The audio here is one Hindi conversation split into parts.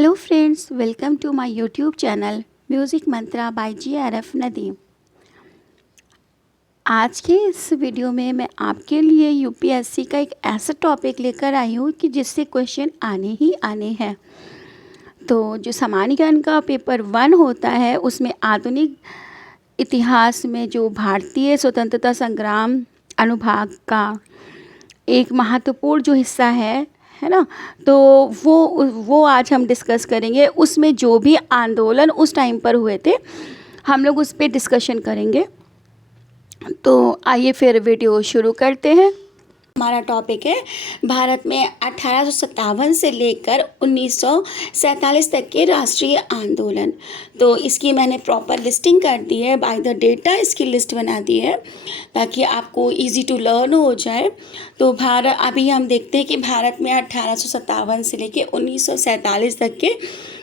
Hello friends, welcome to my YouTube channel music Mantra by GRF Nadeem. आज के इस वीडियो में मैं आपके लिए यूपीएससी का एक ऐसा टॉपिक लेकर आई हूँ कि जिससे क्वेश्चन आने ही आने हैं। तो जो सामान्य ज्ञान का पेपर 1 होता है उसमें आधुनिक इतिहास में जो भारतीय स्वतंत्रता संग्राम अनुभाग का एक महत्वपूर्ण जो हिस्सा है ना, तो वो आज हम डिस्कस करेंगे। उसमें जो भी आंदोलन उस टाइम पर हुए थे हम लोग उस पर डिस्कशन करेंगे। तो आइए फिर वीडियो शुरू करते हैं। हमारा टॉपिक है भारत में 1857 से लेकर 1947 तक के राष्ट्रीय आंदोलन। तो इसकी मैंने प्रॉपर लिस्टिंग कर दी है, बाय द डेटा इसकी लिस्ट बना दी है ताकि आपको इजी टू लर्न हो जाए। तो अभी हम देखते हैं कि भारत में 1857 से लेकर 1947 तक के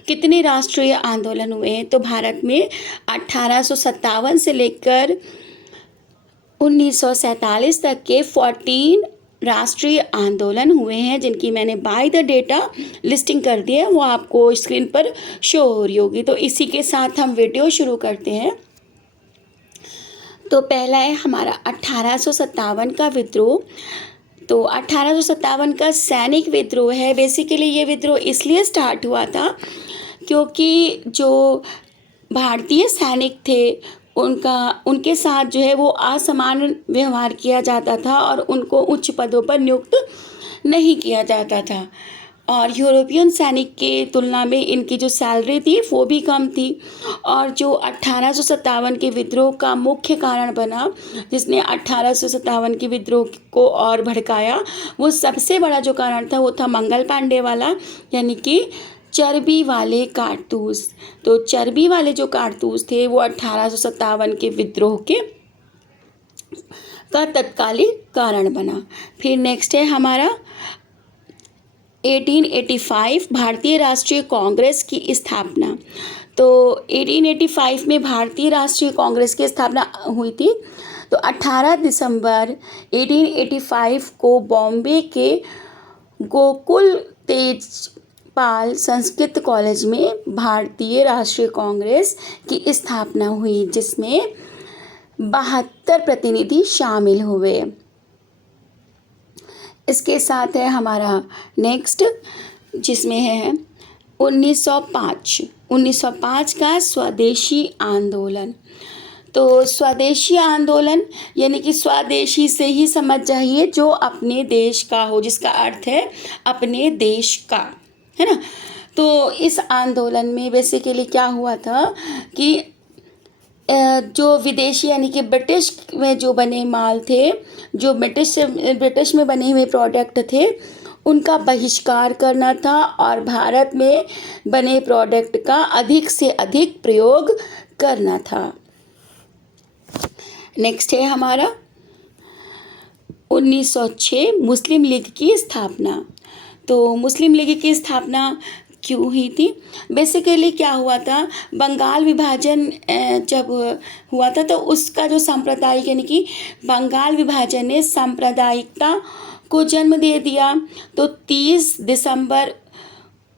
कितने राष्ट्रीय आंदोलन हुए हैं। तो भारत में 1857 से लेकर 1947 तक के 14 राष्ट्रीय आंदोलन हुए हैं, जिनकी मैंने बाय द डेटा लिस्टिंग कर दी है, वो आपको स्क्रीन पर शो हो रही होगी। तो इसी के साथ हम वीडियो शुरू करते हैं। तो पहला है हमारा 1857 का विद्रोह। तो 1857 का सैनिक विद्रोह है। बेसिकली ये विद्रोह इसलिए स्टार्ट हुआ था क्योंकि जो भारतीय सैनिक थे उनके साथ जो है वो असमान व्यवहार किया जाता था और उनको उच्च पदों पर नियुक्त नहीं किया जाता था। और यूरोपियन सैनिक के तुलना में इनकी जो सैलरी थी वो भी कम थी। और जो 1857 के विद्रोह का मुख्य कारण बना, जिसने 1857 के विद्रोह को और भड़काया, वो सबसे बड़ा जो कारण था वो था मंगल पांडे वाला, यानी कि चर्बी वाले कारतूस। तो चर्बी वाले जो कारतूस थे वो 1857 के विद्रोह का तत्कालिक कारण बना। फिर नेक्स्ट है हमारा 1885 भारतीय राष्ट्रीय कांग्रेस की स्थापना। तो 1885 में भारतीय राष्ट्रीय कांग्रेस की स्थापना हुई थी। तो 18 दिसंबर 1885 को बॉम्बे के गोकुल तेजपाल संस्कृत कॉलेज में भारतीय राष्ट्रीय कांग्रेस की स्थापना हुई, जिसमें 72 प्रतिनिधि शामिल हुए। इसके साथ है हमारा नेक्स्ट, जिसमें है 1905 का स्वदेशी आंदोलन। तो स्वदेशी आंदोलन यानी कि स्वदेशी से ही समझ जाइए, जो अपने देश का हो, जिसका अर्थ है अपने देश का, है ना। तो इस आंदोलन में बेसिकली क्या हुआ था कि जो विदेशी यानी कि ब्रिटिश में जो बने माल थे, जो ब्रिटिश में बने हुए प्रोडक्ट थे, उनका बहिष्कार करना था और भारत में बने प्रोडक्ट का अधिक से अधिक प्रयोग करना था। नेक्स्ट है हमारा 1906 मुस्लिम लीग की स्थापना। तो मुस्लिम लीग की स्थापना क्यों हुई थी? बेसिकली क्या हुआ था, बंगाल विभाजन जब हुआ था तो उसका जो सांप्रदायिक यानी कि बंगाल विभाजन ने सांप्रदायिकता को जन्म दे दिया। तो 30 दिसंबर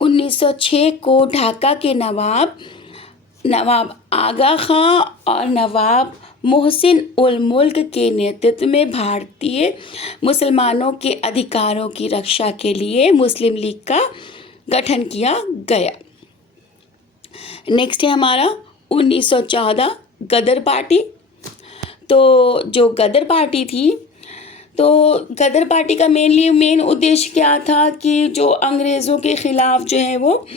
1906 को ढाका के नवाब आगा खां और नवाब मोहसिन उल मुल्क के नेतृत्व में भारतीय मुसलमानों के अधिकारों की रक्षा के लिए मुस्लिम लीग का गठन किया गया। नेक्स्ट है हमारा 1914 गदर पार्टी। तो जो गदर पार्टी थी, तो गदर पार्टी का मेन उद्देश्य क्या था कि जो अंग्रेज़ों के ख़िलाफ़ जो है वो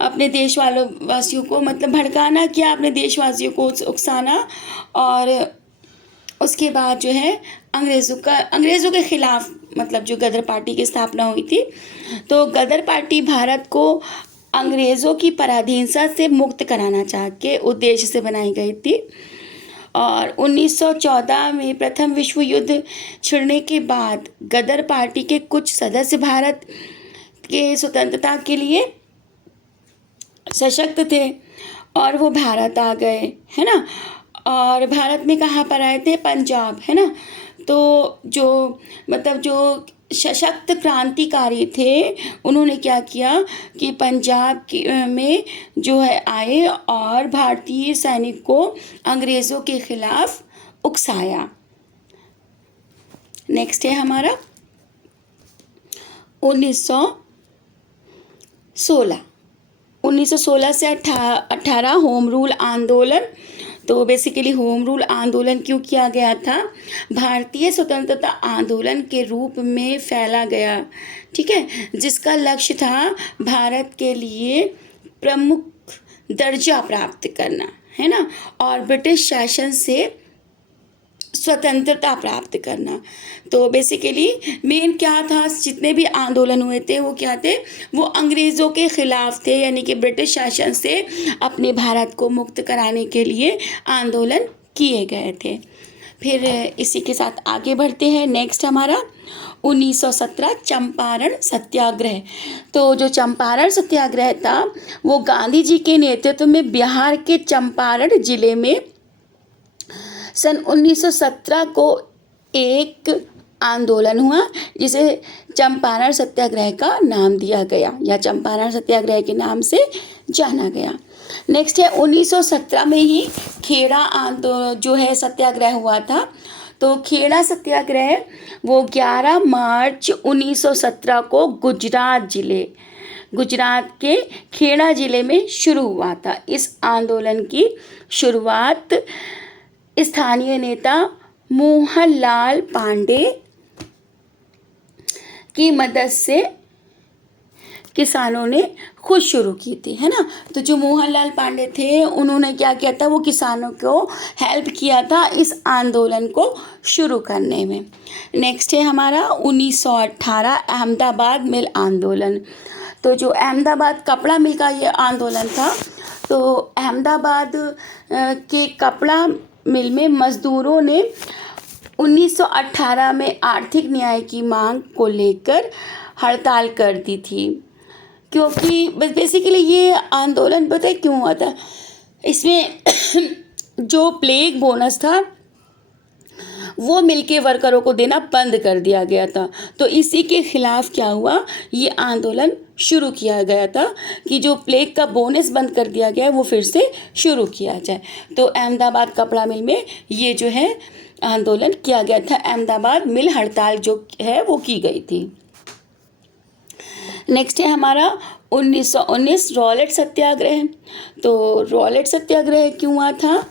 अपने वासियों को मतलब भड़काना किया, अपने देशवासियों को उकसाना, और उसके बाद जो है अंग्रेज़ों के ख़िलाफ़ मतलब जो गदर पार्टी की स्थापना हुई थी। तो गदर पार्टी भारत को अंग्रेज़ों की पराधीनता से मुक्त कराना चाह के उद्देश्य से बनाई गई थी। और 1914 में प्रथम विश्व युद्ध छिड़ने के बाद गदर पार्टी के कुछ सदस्य भारत के स्वतंत्रता के लिए सशक्त थे और वो भारत आ गए, है ना। और भारत में कहाँ पर आए थे? पंजाब, है ना। तो जो सशक्त क्रांतिकारी थे, उन्होंने क्या किया कि पंजाब में जो है आए और भारतीय सैनिक को अंग्रेज़ों के खिलाफ उकसाया। नेक्स्ट है हमारा 1916। 1916 से 18 होम रूल आंदोलन। तो बेसिकली होम रूल आंदोलन क्यों किया गया था? भारतीय स्वतंत्रता आंदोलन के रूप में फैला गया, ठीक है, जिसका लक्ष्य था भारत के लिए प्रमुख दर्जा प्राप्त करना, है ना, और ब्रिटिश शासन से स्वतंत्रता प्राप्त करना। तो बेसिकली मेन क्या था, जितने भी आंदोलन हुए थे वो क्या थे, वो अंग्रेज़ों के ख़िलाफ़ थे, यानी कि ब्रिटिश शासन से अपने भारत को मुक्त कराने के लिए आंदोलन किए गए थे। फिर इसी के साथ आगे बढ़ते हैं। नेक्स्ट हमारा 1917 चंपारण सत्याग्रह। तो जो चंपारण सत्याग्रह था वो गांधी जी के नेतृत्व में बिहार के चंपारण ज़िले में सन 1917 को एक आंदोलन हुआ जिसे चंपारण सत्याग्रह का नाम दिया गया, या चंपारण सत्याग्रह के नाम से जाना गया। नेक्स्ट है 1917 में ही खेड़ा आंदोलन जो है सत्याग्रह हुआ था। तो खेड़ा सत्याग्रह वो 11 मार्च 1917 को गुजरात के खेड़ा ज़िले में शुरू हुआ था। इस आंदोलन की शुरुआत स्थानीय नेता मोहनलाल पांडे की मदद से किसानों ने खुद शुरू की थी, है ना। तो जो मोहनलाल पांडे थे उन्होंने क्या किया था, वो किसानों को हेल्प किया था इस आंदोलन को शुरू करने में। नेक्स्ट है हमारा 1918 अहमदाबाद मिल आंदोलन। तो जो अहमदाबाद कपड़ा मिल का ये आंदोलन था, तो अहमदाबाद के कपड़ा मिल में मज़दूरों ने 1918 में आर्थिक न्याय की मांग को लेकर हड़ताल कर दी थी, क्योंकि बेसिकली ये आंदोलन पता है क्यों हुआ था, इसमें जो प्लेग बोनस था वो मिल के वर्करों को देना बंद कर दिया गया था। तो इसी के खिलाफ क्या हुआ, ये आंदोलन शुरू किया गया था कि जो प्लेग का बोनस बंद कर दिया गया है वो फिर से शुरू किया जाए। तो अहमदाबाद कपड़ा मिल में ये जो है आंदोलन किया गया था, अहमदाबाद मिल हड़ताल जो है वो की गई थी। नेक्स्ट है हमारा 1919 रॉलेट सत्याग्रह। तो रॉलेट सत्याग्रह क्यों हुआ था?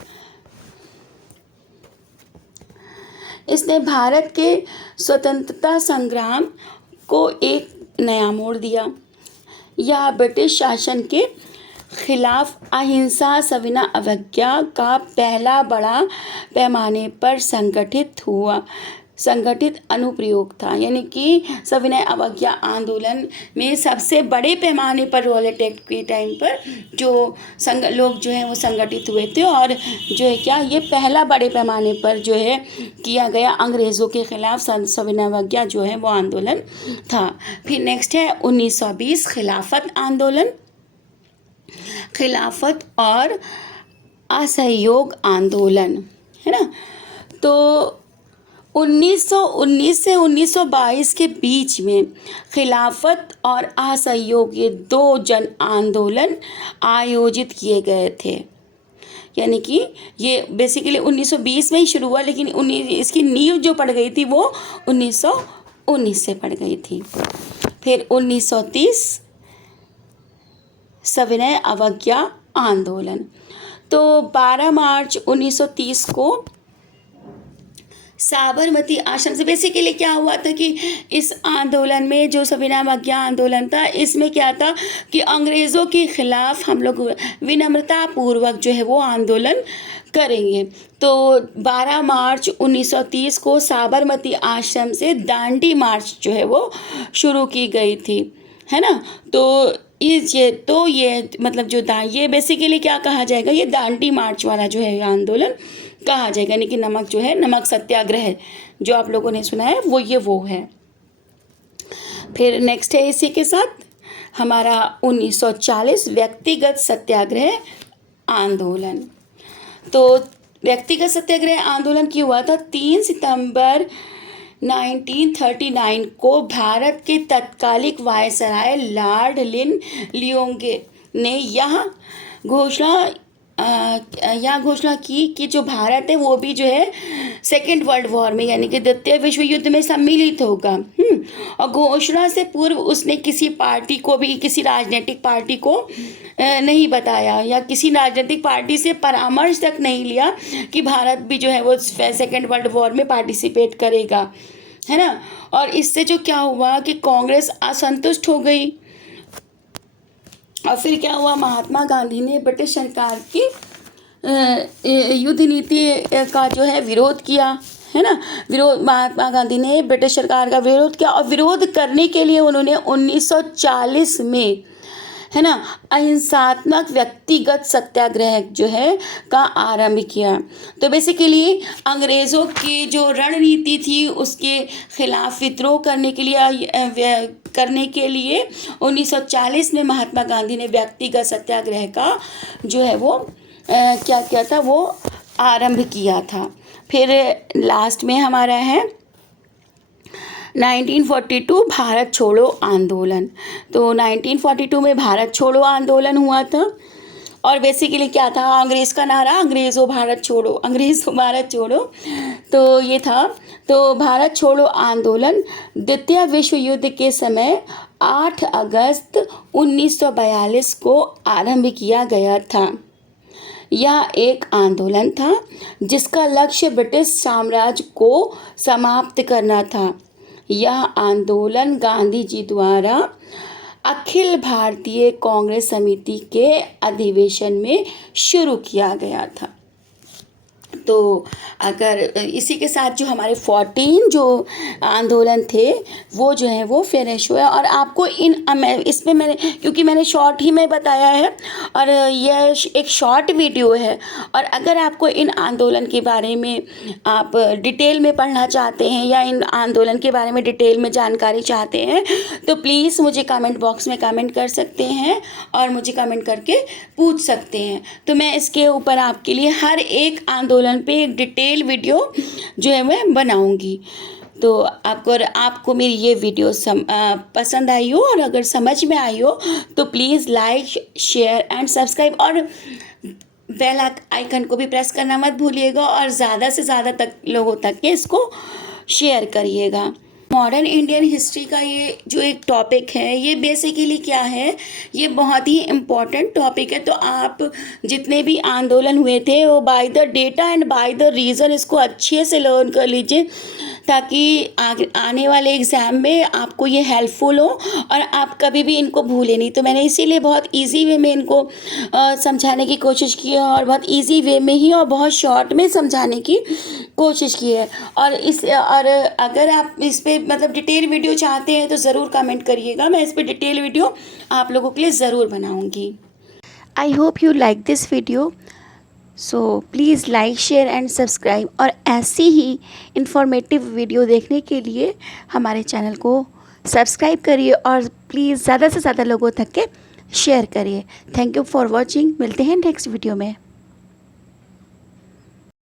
इसने भारत के स्वतंत्रता संग्राम को एक नया मोड़ दिया। यह ब्रिटिश शासन के खिलाफ अहिंसा सविनय अवज्ञा का पहला बड़ा पैमाने पर संगठित अनुप्रयोग था, यानी कि सविनय अवज्ञा आंदोलन में सबसे बड़े पैमाने पर रॉलेट एक्ट के टाइम पर जो लोग जो हैं वो संगठित हुए थे, और जो है क्या ये पहला बड़े पैमाने पर जो है किया गया अंग्रेज़ों के खिलाफ सविनय अवज्ञा जो है वो आंदोलन था। फिर नेक्स्ट है 1920 खिलाफत आंदोलन, खिलाफत और असहयोग आंदोलन, है ना। तो 1919 से 1922 के बीच में खिलाफत और असहयोग ये दो जन आंदोलन आयोजित किए गए थे, यानी कि ये बेसिकली 1920 में ही शुरू हुआ, लेकिन इसकी नींव जो पड़ गई थी वो 1919 से पड़ गई थी। फिर 1930 सविनय अवज्ञा आंदोलन। तो 12 मार्च 1930 को साबरमती आश्रम से बेसिकली क्या हुआ था कि इस आंदोलन में जो सविनय अवज्ञा आंदोलन था, इसमें क्या था कि अंग्रेज़ों के ख़िलाफ़ हम लोग विनम्रता पूर्वक जो है वो आंदोलन करेंगे। तो 12 मार्च 1930 को साबरमती आश्रम से दांडी मार्च जो है वो शुरू की गई थी, है ना। तो ये मतलब जो ये बेसिकली क्या कहा जाएगा, ये दांडी मार्च वाला जो है आंदोलन कहा जाएगा, यानी कि नमक सत्याग्रह जो आप लोगों ने सुना है वो है। फिर नेक्स्ट है इसी के साथ हमारा 1940 व्यक्तिगत सत्याग्रह आंदोलन। तो व्यक्तिगत सत्याग्रह आंदोलन क्यों हुआ था? 3 सितंबर 1939 को भारत के तत्कालिक वायसराय लॉर्ड लिन लियोंगे ने यह घोषणा की कि जो भारत है वो भी जो है सेकेंड वर्ल्ड वॉर में यानी कि द्वितीय विश्व युद्ध में सम्मिलित होगा। और घोषणा से पूर्व उसने किसी पार्टी को भी, किसी राजनीतिक पार्टी को नहीं बताया या किसी राजनीतिक पार्टी से परामर्श तक नहीं लिया कि भारत भी जो है वो सेकेंड वर्ल्ड वॉर में पार्टिसिपेट करेगा, है ना। और इससे जो क्या हुआ कि कांग्रेस असंतुष्ट हो गई और फिर क्या हुआ, महात्मा गांधी ने ब्रिटिश सरकार की युद्ध नीति का जो है विरोध किया, है ना। महात्मा गांधी ने ब्रिटिश सरकार का विरोध किया और विरोध करने के लिए उन्होंने 1940 में, है ना, अहिंसात्मक व्यक्तिगत सत्याग्रह जो है का आरंभ किया। तो बेसिकली अंग्रेज़ों की जो रणनीति थी उसके खिलाफ विद्रोह करने के लिए 1940 में महात्मा गांधी ने व्यक्तिगत सत्याग्रह का जो है वो क्या किया था, वो आरंभ किया था। फिर लास्ट में हमारा है 1942 भारत छोड़ो आंदोलन। तो 1942 में भारत छोड़ो आंदोलन हुआ था और बेसिकली क्या था, अंग्रेज़ का नारा अंग्रेज़ो भारत छोड़ो, अंग्रेज़ो भारत छोड़ो, तो ये था। तो भारत छोड़ो आंदोलन द्वितीय विश्व युद्ध के समय 8 अगस्त 1942 को आरंभ किया गया था। यह एक आंदोलन था जिसका लक्ष्य ब्रिटिश साम्राज्य को समाप्त करना था। यह आंदोलन गांधी जी द्वारा अखिल भारतीय कांग्रेस समिति के अधिवेशन में शुरू किया गया था। तो अगर इसी के साथ जो हमारे 14 जो आंदोलन थे वो जो है वो फिनिश हुआ। और आपको इसमें मैंने, क्योंकि मैंने शॉर्ट ही में बताया है और यह एक शॉर्ट वीडियो है, और अगर आपको इन आंदोलन के बारे में आप डिटेल में पढ़ना चाहते हैं या इन आंदोलन के बारे में डिटेल में जानकारी चाहते हैं तो प्लीज़ मुझे कमेंट बॉक्स में कमेंट कर सकते हैं और मुझे कमेंट करके पूछ सकते हैं। तो मैं इसके ऊपर आपके लिए हर एक आंदोलन पे एक डिटेल वीडियो जो है मैं बनाऊंगी। तो आपको मेरी ये वीडियो पसंद आई हो और अगर समझ में आई हो तो please like, share and subscribe और बेल आइकन को भी प्रेस करना मत भूलिएगा और ज़्यादा से ज़्यादा लोगों तक के इसको शेयर करिएगा। मॉडर्न इंडियन हिस्ट्री का ये जो एक टॉपिक है ये बेसिकली क्या है, ये बहुत ही इम्पॉर्टेंट टॉपिक है। तो आप जितने भी आंदोलन हुए थे वो by the data and by the reason इसको अच्छे से लर्न कर लीजिए ताकि आने वाले एग्ज़ाम में आपको ये हेल्पफुल हो और आप कभी भी इनको भूलें नहीं। तो मैंने इसीलिए बहुत इजी वे में इनको समझाने की कोशिश की है और बहुत इजी वे में ही और बहुत शॉर्ट में समझाने की कोशिश की है। और अगर आप इस पर मतलब डिटेल वीडियो चाहते हैं तो ज़रूर कमेंट करिएगा, मैं इस पर डिटेल वीडियो आप लोगों के लिए ज़रूर बनाऊँगी। I hope you like this video, so please like, share and subscribe. और ऐसी ही इन्फॉर्मेटिव वीडियो देखने के लिए हमारे चैनल को सब्सक्राइब करिए और प्लीज़ ज़्यादा से ज़्यादा लोगों तक के शेयर करिए। Thank you for watching. मिलते हैं नेक्स्ट वीडियो में।